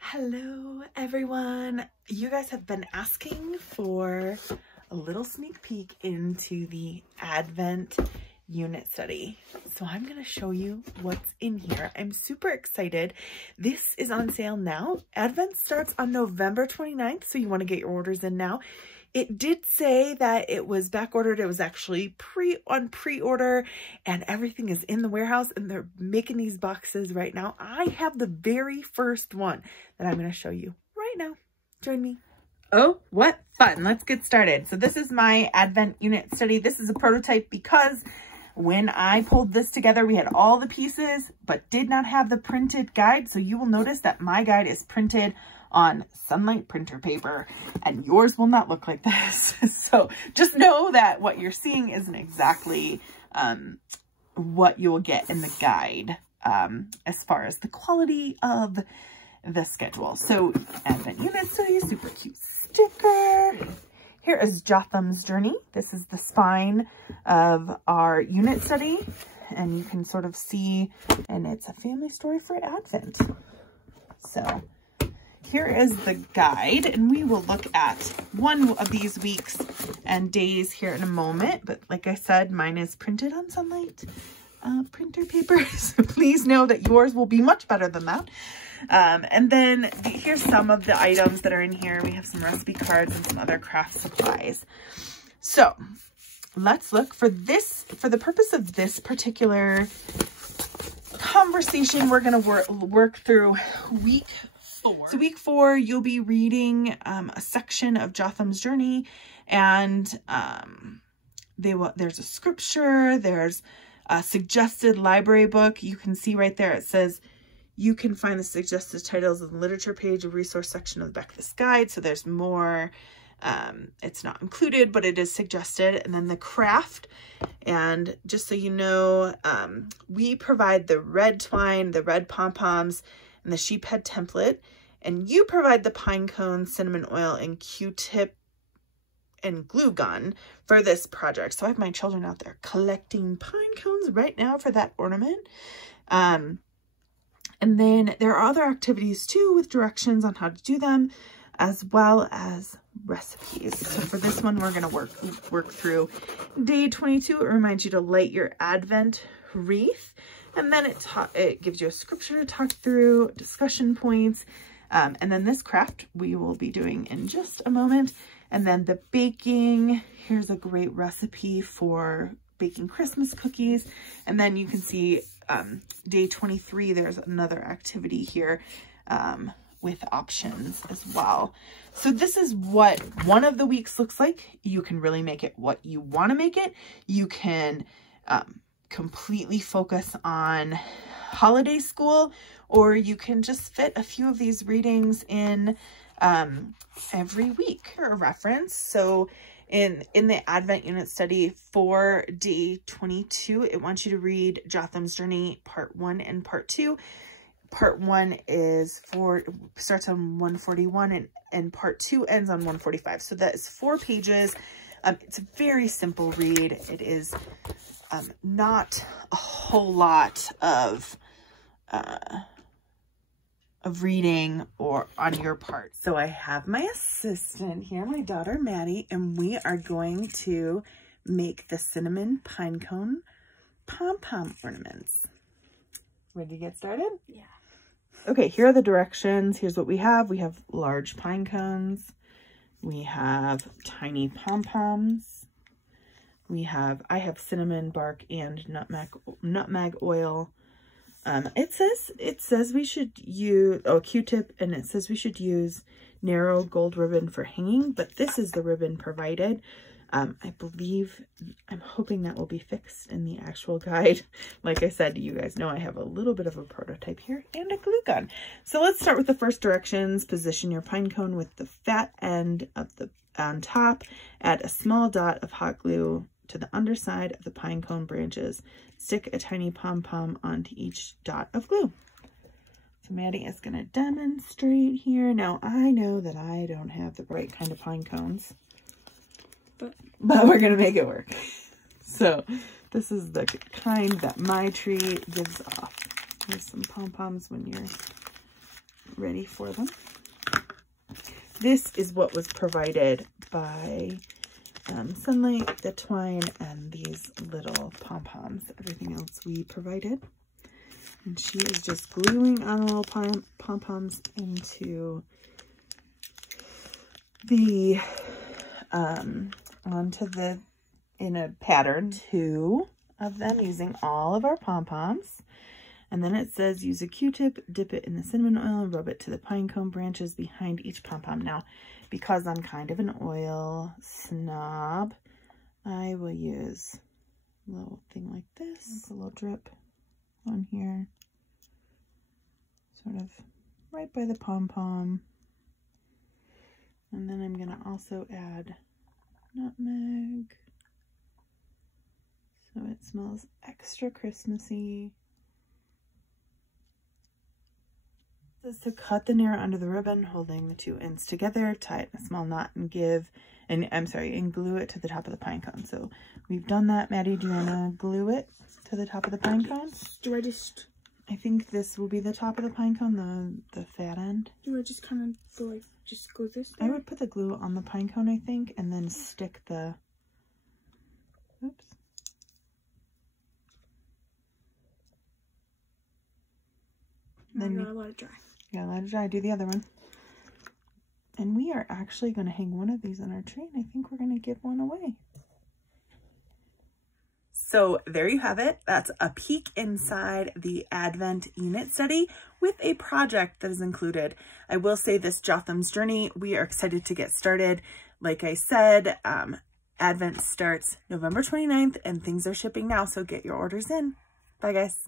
Hello everyone. You guys have been asking for a little sneak peek into the Advent unit study. So I'm going to show you what's in here. I'm super excited. This is on sale now. Advent starts on November 29th, so you want to get your orders in now. It did say that it was back ordered. It was actually pre-order and everything is in the warehouse and they're making these boxes right now. I have the very first one that I'm going to show you right now. Join me. Oh, what fun. Let's get started. So this is my Advent unit study. This is a prototype because when I pulled this together, we had all the pieces, but did not have the printed guide. So you will notice that my guide is printed on Sonlight printer paper and yours will not look like this. So just know that what you're seeing isn't exactly what you'll get in the guide as far as the quality of the schedule. So Advent unit study, super cute sticker. Here is Jotham's journey. This is the spine of our unit study and you can sort of see, and it's a family story for Advent. So here is the guide, and we will look at one of these weeks and days here in a moment. But like I said, mine is printed on Sonlight printer paper, so please know that yours will be much better than that. And then here's some of the items that are in here. We have some recipe cards and some other craft supplies. So let's look for this. For the purpose of this particular conversation, we're going to work through week 4. So week 4, you'll be reading a section of Jotham's journey, and there's a scripture, there's a suggested library book. You can see right there, it says you can find the suggested titles in the literature page, a resource section of the back of this guide. So there's more. It's not included, but it is suggested. And then the craft, and just so you know, we provide the red twine, the red pom-poms, and the sheep head template, and you provide the pine cone, cinnamon oil, and Q-tip and glue gun for this project. So I have my children out there collecting pine cones right now for that ornament. And then there are other activities too with directions on how to do them, as well as recipes. So for this one, we're going to work through day 22. It reminds you to light your Advent wreath. And then it gives you a scripture to talk through, discussion points. And then this craft we will be doing in just a moment. And then the baking, here's a great recipe for baking Christmas cookies. And then you can see day 23, there's another activity here with options as well. So this is what one of the weeks looks like. You can really make it what you want to make it. You can completely focus on holiday school, or you can just fit a few of these readings in every week for a reference. So in the Advent unit study for day 22, it wants you to read Jotham's journey part 1 and part 2. Part 1 starts on 141 and part 2 ends on 145. So that is 4 pages. It's a very simple read. It is not a whole lot of reading or on your part. So I have my assistant here, my daughter Maddie, and we are going to make the cinnamon pine cone pom-pom ornaments. Ready to get started? Yeah. Okay, here are the directions. Here's what we have. We have large pine cones. We have tiny pom-poms. I have cinnamon bark and nutmeg oil. It says we should use Q-tip, and it says we should use narrow gold ribbon for hanging, but this is the ribbon provided. I'm hoping that will be fixed in the actual guide. Like I said, you guys know I have a little bit of a prototype here and a glue gun. So let's start with the first directions. Position your pine cone with the fat end on top. Add a small dot of hot glue to the underside of the pine cone branches. Stick a tiny pom-pom onto each dot of glue. So Maddie is going to demonstrate here. Now I know that I don't have the right kind of pine cones, but we're going to make it work. So this is the kind that my tree gives off. There's some pom-poms when you're ready for them. This is what was provided by Sonlight, the twine, and these little pom-poms. Everything else we provided. And she is just gluing on the little pom-poms into the, in a pattern, 2 of them using all of our pom-poms. And then it says use a Q-tip, dip it in the cinnamon oil, and rub it to the pine cone branches behind each pom-pom. Now, because I'm kind of an oil snob, I will use a little thing like this, a little drip on here, sort of right by the pom-pom. And then I'm going to also add nutmeg, so it smells extra Christmassy. This is to cut the narrow under the ribbon, holding the 2 ends together, tie it in a small knot, and and glue it to the top of the pine cone. So we've done that. Maddie, do you want to glue it to the top of the pine cone? Do I just... I think this will be the top of the pine cone, the fat end. Do I just kind of go like, just glue this there? I would put the glue on the pine cone, I think, and then stick the... Oops. Then you gotta let it dry. Yeah, let it dry. Do the other one. And we are actually going to hang one of these on our tree, and I think we're going to give one away. So there you have it. That's a peek inside the Advent unit study with a project that is included. I will say this Jotham's Journey, we are excited to get started. Like I said, Advent starts November 29th and things are shipping now, so get your orders in. Bye guys.